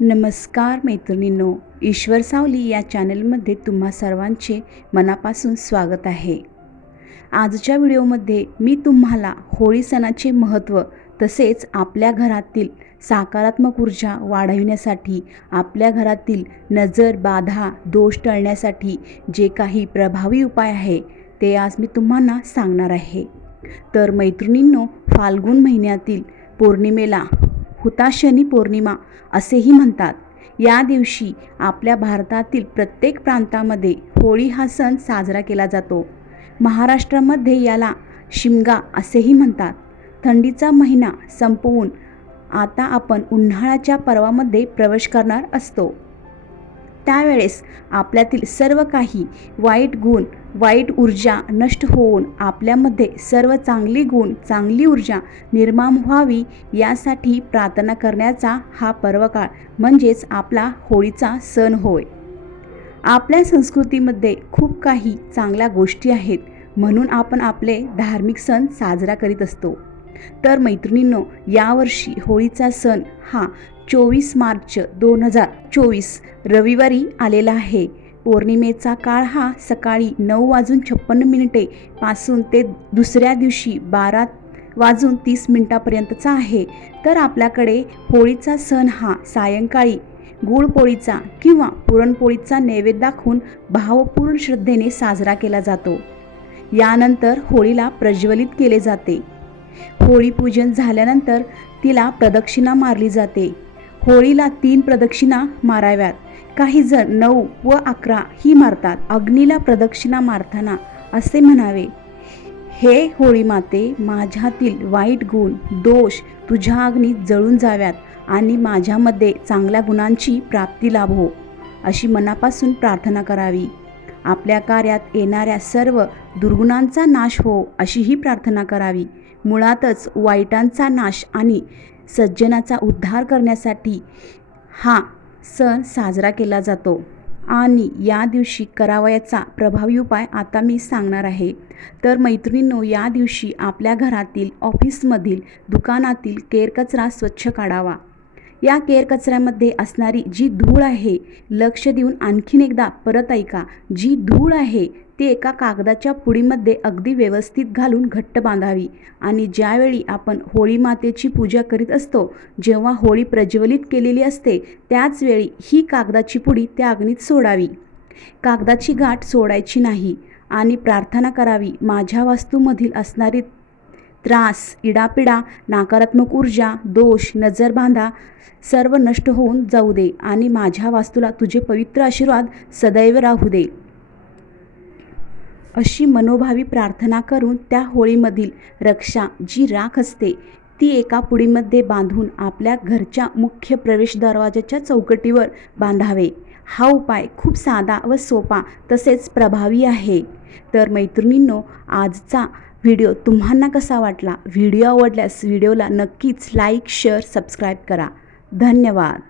नमस्कार मैत्रिणींनो ईश्वर सावली या चॅनलमध्ये तुम्हा सर्वांचे मनापासून स्वागत आहे. आजच्या व्हिडिओमध्ये मी तुम्हाला होळी सणाचे महत्त्व तसेच आपल्या घरातील सकारात्मक ऊर्जा वाढविण्यासाठी आपल्या घरातील नजर बाधा दोष टळण्यासाठी जे काही प्रभावी उपाय आहे ते आज मी तुम्हाला सांगणार आहे. तर मैत्रिणींनो फाल्गुन महिन्यातील पौर्णिमेला हुताशनी पौर्णिमा असेही म्हणतात. या दिवशी आपल्या भारतातील प्रत्येक प्रांतामध्ये होळी हा सण साजरा केला जातो. महाराष्ट्रामध्ये याला शिमगा असेही म्हणतात. थंडीचा महिना संपवून आता आपण उन्हाळ्याच्या पर्वामध्ये प्रवेश करणार असतो. त्यावेळेस आपल्यातील सर्व काही वाईट गुण वाईट ऊर्जा नष्ट होऊन आपल्यामध्ये सर्व चांगली गुण चांगली ऊर्जा निर्माण व्हावी यासाठी प्रार्थना करण्याचा हा पर्वकाळ म्हणजेच आपला होळीचा सण होय. आपल्या संस्कृतीमध्ये खूप काही चांगल्या गोष्टी आहेत म्हणून आपण आपले धार्मिक सण साजरा करीत असतो. तर मैत्रिणींनो यावर्षी होळीचा सण हा चोवीस मार्च दोन हजार चोवीस रविवारी आलेला आहे. पौर्णिमेचा काळ हा सकाळी नऊ वाजून छप्पन्न मिनिटे पासून ते दुसऱ्या दिवशी बारा वाजून तीस मिनिटापर्यंतचा आहे. तर आपल्याकडे होळीचा सण हा सायंकाळी गुळपोळीचा किंवा पुरणपोळीचा नैवेद्य दाखवून भावपूर्ण श्रद्धेने साजरा केला जातो. यानंतर होळीला प्रज्वलित केले जाते. होळी पूजन झाल्यानंतर तिला प्रदक्षिणा मारली जाते. होळीला तीन प्रदक्षिणा माराव्यात. काही जण नऊ व अकरा ही मारतात. अग्नीला प्रदक्षिणा मारताना असे म्हणावे हे होळी माते माझ्यातील वाईट गुण दोष तुझ्या अग्नीत जळून जाव्यात आणि माझ्यामध्ये चांगल्या गुणांची प्राप्ती लाभो अशी मनापासून प्रार्थना करावी. आपल्या कार्यात येणाऱ्या सर्व दुर्गुणांचा नाश हो अशीही प्रार्थना करावी. मुळातच वाईटांचा नाश आणि सज्जनाचा उद्धार करण्यासाठी हा सण साजरा केला जातो. आणि या दिवशी करावयाचा प्रभावी उपाय आता मी सांगणार आहे. तर मैत्रिणींनो या दिवशी आपल्या घरातील ऑफिसमधील दुकानातील केरकचरा स्वच्छ काढावा. या केरकचऱ्यामध्ये असणारी जी धूळ आहे लक्ष देऊन आणखीन एकदा परत ऐका. जी धूळ आहे ती एका कागदाच्या पुडीमध्ये अगदी व्यवस्थित घालून घट्ट बांधावी. आणि ज्यावेळी आपण होळी मातेची पूजा करीत असतो जेव्हा होळी प्रज्वलित केलेली असते त्याचवेळी ही कागदाची पुडी त्या अग्नीत सोडावी. कागदाची गाठ सोडायची नाही. आणि प्रार्थना करावी माझ्या वास्तूमधील असणारी त्रास इडापिडा नकारात्मक ऊर्जा दोष नजरबांधा सर्व नष्ट होऊन जाऊ दे आणि माझ्या वास्तूला तुझे पवित्र आशीर्वाद सदैव राहू दे. अशी मनोभावी प्रार्थना करून त्या होळीमधील रक्षा जी राख असते ती एका पुडीमध्ये बांधून आपल्या घरच्या मुख्य प्रवेश दरवाजाच्या चौकटीवर बांधावे. हा उपाय खूप साधा व सोपा तसेच प्रभावी आहे. तर मैत्रिणींनो आजचा व्हिडिओ तुम्हाला कसा वाटला? व्हिडिओ आवडल्यास व्हिडिओला नक्कीच लाईक शेअर सबस्क्राईब करा. धन्यवाद.